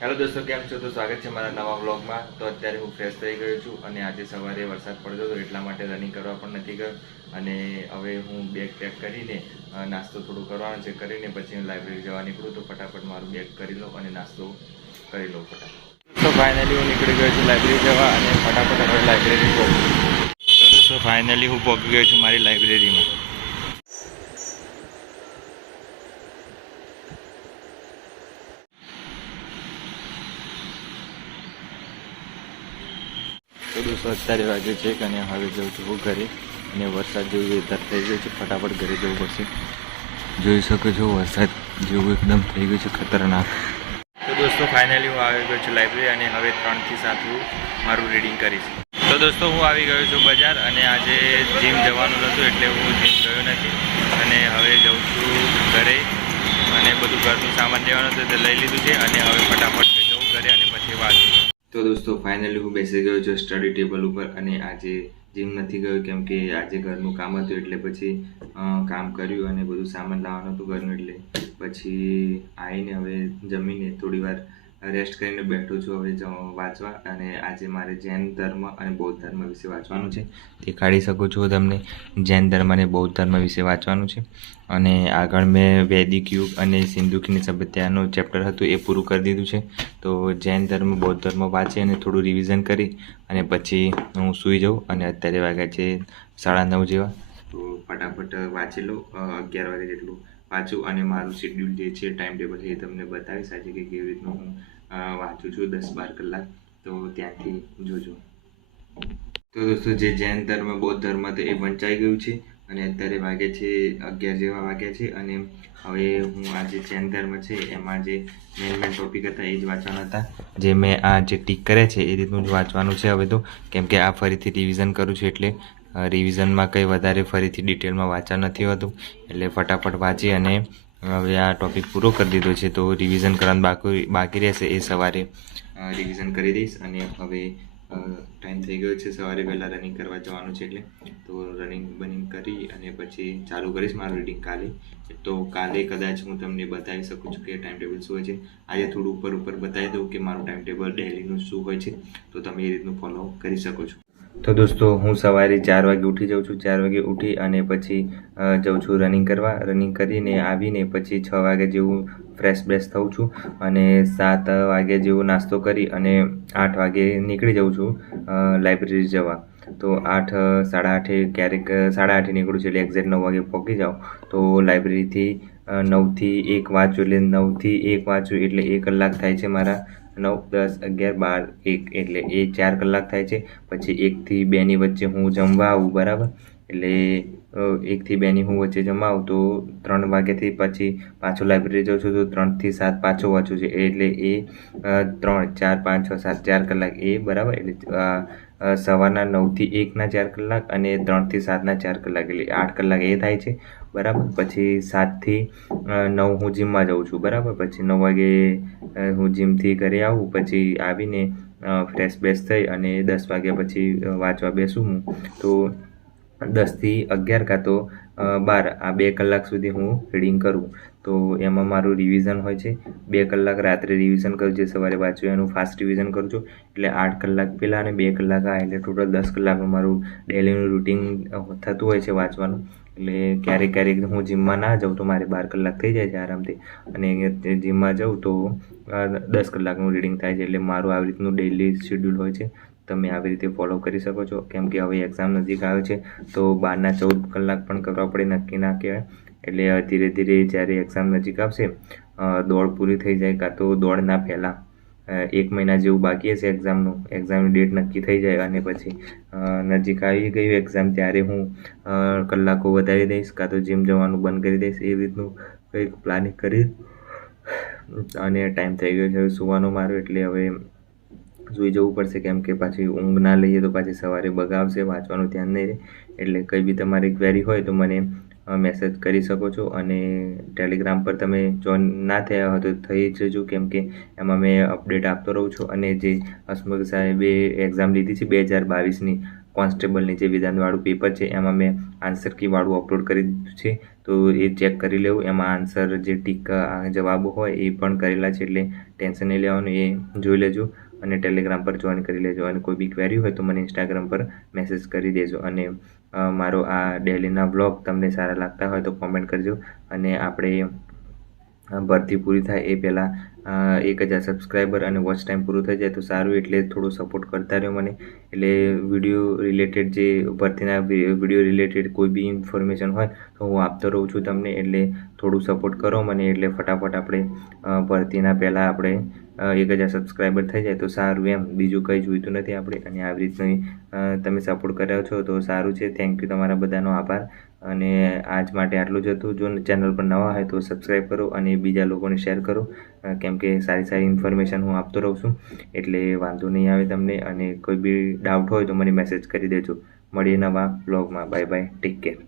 Hello દોસ્તો, કેમ છો? તો સ્વાગત છે મારા નવા વ્લોગમાં. તો અત્યારે હું ફ્રેશ થઈ ગયો છું અને આજે સવારે વરસાદ પડતો હતો એટલા માટે રનિંગ કરવા પણ નથી ગયો. અને હવે હું બેગ પેક કરીને નાસ્તો થોડું કરવાનો છે, કરીને પછી હું લાઇબ્રેરી જવા નીકળું. તો ફટાફટ મારું બેગ કરી લઉં અને નાસ્તો કરી લઉં ફટાફટ. તો ફાઇનલી હું નીકળી ગયો છું લાઇબ્રેરી જવા અને ફટાફટ હવે લાઇબ્રેરી પહોંચું. તો દોસ્તો ફાઇનલી હું પહોંચી ગયો છું મારી લાઇબ્રેરીમાં. તો દોસ્તો અત્યારે વાગે છે અને હવે જઉં છું હું ઘરે, અને વરસાદ જેવું વેધર થઈ ગયું છે. ફટાફટ ઘરે જવું પડશે. જોઈ શકો છો વરસાદ જેવું એકદમ થઈ ગયું છે, ખતરનાક. તો દોસ્તો ફાઇનલી હું આવી ગયો છું લાઇબ્રેરી અને હવે 3 થી 7 હું મારું રીડિંગ કરીશ. તો દોસ્તો હું આવી ગયો છું બજાર અને આજે જીમ જવાનું હતું એટલે હું જીમ ગયો નથી અને હવે જઉં છું ઘરે અને બધું ઘરનું સામાન લેવાનું હતું તે લઈ લીધું છે અને હવે ફટાફટ જવું ઘરે અને પછી વાંચું. તો દોસ્તો ફાઇનલી હું બેસી ગયો છું સ્ટડી ટેબલ ઉપર અને આજે જીમ નથી ગયો કેમ કે આજે ઘરનું કામ હતું એટલે પછી કામ કર્યું અને બધું સામાન લાવવાનું હતું ઘરનું, એટલે પછી આવીને હવે જમીને થોડી વાર રેસ્ટ કરીને બેઠો છું હવે વાંચવા. અને આજે મારે જૈન ધર્મ અને બૌદ્ધ ધર્મ વિશે વાંચવાનું છે. દેખાડી શકું છું તમને, જૈન ધર્મ અને બૌદ્ધ ધર્મ વિશે વાંચવાનું છે. અને આગળ મેં વૈદિક યુગ અને સિંધુકીની સભ્યતાનું ચેપ્ટર હતું એ પૂરું કરી દીધું છે. તો જૈન ધર્મ બૌદ્ધ ધર્મ વાંચી અને થોડું રિવિઝન કરી અને પછી હું સૂઈ જાઉં. અને અત્યારે વાગ્યા છે 9:30 જેવા. તો ફટાફટ વાંચી લઉં, 11 વાગે જેટલું વાંચું અને મારું શેડ્યુલ જે છે ટાઈમ ટેબલ એ તમને બતાવીશ આજે કે કેવી રીતનું હું વાંચું છું 10-12 કલાક. તો ત્યાંથી જોજો. તો દોસ્તો જે જૈન ધર્મ બૌદ્ધ ધર્મ હતું એ વંચાઈ ગયું છે અને અત્યારે વાગે છે 11 જેવા વાગ્યા છે. અને હવે હું આ જે જૈન ધર્મ છે એમાં જે મેન ટોપિક હતા એ જ વાંચવાના હતા. જે મેં આ જે ટીક કરે છે એ રીતનું જ વાંચવાનું છે હવે તો, કેમ કે આ ફરીથી રિવિઝન કરું છું એટલે રિવિઝનમાં કંઈ વધારે ફરીથી ડિટેલમાં વાંચવા નથી હોતું. એટલે ફટાફટ વાંચી અને હવે આ ટોપિક પૂરો કરી દીધો છે. તો રિવિઝન કરવાનું બાકી રહેશે એ સવારે રિવિઝન કરી દઈશ. અને હવે ટાઈમ થઈ ગયો છે સવારે વહેલા રનિંગ કરવા જવાનું છે એટલે તો રનિંગ કરી અને પછી ચાલુ કરીશ મારું રીડિંગ કાલે. તો કાલે કદાચ હું તમને બતાવી શકું છું કે ટાઈમ ટેબલ શું હોય છે. આજે થોડું ઉપર બતાવી દઉં કે મારું ટાઈમ ટેબલ ડેલીનું શું હોય છે, તો તમે એ રીતનું ફોલો કરી શકો છો. તો દોસ્તો હું સવારે 4 વાગે ઉઠી જાઉં છું. 4 વાગે ઉઠી અને પછી જાઉં છું રનિંગ કરવા. રનિંગ કરીને આવીને પછી 6 વાગે જેવું ફ્રેશ થઉં છું અને 7 વાગે જેવો નાસ્તો કરી અને 8 વાગે નીકળી જાઉં છું લાઇબ્રેરી જવા. તો 8, 8:30 ક્યારેક 8:30 નીકળું છું એટલે એક્ઝેક્ટ 9 વાગે પહોંચી જાઉં. તો લાઇબ્રેરીથી 9 થી 1 વાંચું એટલે 9 થી 1 વાંચું એટલે 1 કલાક થાય છે મારા. 9, 10, 11, 12, 1 એટલે એ 4 કલાક થાય છે. પછી 1 થી 2 ની વચ્ચે હું જમવા આવું, બરાબર. એટલે 1 થી 2 ની હું વચ્ચે જમવા આવું તો 3 વાગ્યાથી પછી પાછો લાઇબ્રેરી જાઉં છું. તો 3 થી 7 પાછો વાંચું છું એટલે એ 3, 4, 5, 6, 7 4 કલાક એ બરાબર. એટલે સવારના 9 થી 1ના 4 કલાક અને 3 થી 7ના 4 કલાક એટલે 8 કલાક એ થાય છે, બરાબર. પછી 7 થી 9 હું જીમમાં જાઉં છું, બરાબર. પછી 9 વાગે હું જીમથી ઘરે આવું, પછી આવીને ફ્રેશ થઈ અને 10 વાગ્યા પછી વાંચવા બેસું હું. તો 10 થી 11 કાં તો 12 આ 2 કલાક સુધી હું રીડિંગ કરું. તો એમાં મારું રિવિઝન હોય છે. 2 કલાક રાત્રે રિવિઝન કરું, જે સવારે વાંચ્યું એનું ફાસ્ટ રિવિઝન કરું છું. એટલે 8 કલાક પહેલાં અને 2 કલાક આ એટલે ટોટલ 10 કલાકનું મારું ડેલીનું રૂટિન થતું હોય છે વાંચવાનું. એટલે ક્યારેક હું જીમમાં ના જાઉં તો મારે 12 કલાક થઈ જાય છે આરામથી. અને જીમમાં જાઉં તો 10 કલાકનું રીડિંગ થાય છે. એટલે મારું આવી રીતનું ડેલી શેડ્યુલ હોય છે. તમે આવી રીતે ફોલો કરી શકો છો. કેમ કે હવે એક્ઝામ નજીક આવે છે તો 12ના 14 કલાક પણ કરવા પડે, નક્કી ના કહેવાય. એટલે ધીરે ધીરે જ્યારે એક્ઝામ નજીક આવશે, દોડ પૂરી થઈ જાય કાં તો દોડના પહેલાં 1 મહિના જેવું બાકી હશે એક્ઝામની ડેટ નક્કી થઈ જાય અને પછી નજીક આવી ગયું એક્ઝામ ત્યારે હું કલાકો વધારી દઈશ કાં તો જીમ જવાનું બંધ કરી દઈશ. એ રીતનું કંઈક પ્લાનિંગ કરી અને ટાઈમ થઈ ગયો છે હવે સૂવાનો મારો. એટલે હવે સૂઈ જવું પડશે કેમ કે પાછી ઊંઘ ના લઈએ તો પાછી સવારે બગાવશે, વાંચવાનું ધ્યાન નહીં રહે. એટલે કંઈ બી તમારી ક્વેરી હોય તો મને મેસેજ કરી શકો છો. અને ટેલિગ્રામ પર તમે જોઈન ના થયા હોય તો થઈ જજો, કેમ કે એમાં મેં અપડેટ આપતો રહું છું. અને જે હસમુખ સાહેબે એક્ઝામ લીધી છે 2022ની કોન્સ્ટેબલની જે વિધાનવાળું પેપર છે એમાં મેં આન્સર કીવાળું અપલોડ કરી દીધું છે. તો એ ચેક કરી લેવું. એમાં આન્સર જે ટીક જવાબો હોય એ પણ કરેલા છે, એટલે ટેન્શન નહીં લેવાનું, એ જોઈ લેજો. અને ટેલિગ્રામ પર જોઈન કરી લેજો. અને કોઈ બી ક્વેરી હોય તો મને ઇન્સ્ટાગ્રામ પર મેસેજ કરી દેજો. અને મારો આ ડેલીના વ્લોગ તમને સારા લાગતા હોય તો કોમેન્ટ કરજો. અને આપણે ભરતી પૂરી થાય એ પહેલાં 1000 સબસ્ક્રાઈબર અને વોચ ટાઈમ પૂરું થઈ જાય તો સારું. એટલે થોડું સપોર્ટ કરતા રહ્યો મને. એટલે વિડીયો રિલેટેડ જે ભરતીના વિડીયો રિલેટેડ કોઈ બી ઇન્ફોર્મેશન હોય તો હું આપતો રહું છું તમને. એટલે થોડું સપોર્ટ કરો મને. એટલે ફટાફટ આપણે ભરતીના પહેલાં આપણે 1000 સબસ્ક્રાઈબર થઈ જાય તો સારું એમ. બીજું કંઈ જોઈતું નથી આપણે. અને આવી રીતની તમે સપોર્ટ કર્યો છો તો સારું છે. થેન્ક યુ, તમારા બધાનો આભાર. અને આજ માટે આટલું જ હતું. જો ચેનલ પર નવા હોય તો સબસ્ક્રાઈબ કરો અને બીજા લોકોને શેર કરો, કેમ કે સારી ઇન્ફોર્મેશન હું આપતો રહું છું. એટલે વાંધો નહીં આવે તમને. અને કોઈ બી ડાઉટ હોય તો મને મેસેજ કરી દેજો. મળીએ નવા બ્લોગમાં. Bye bye, take care.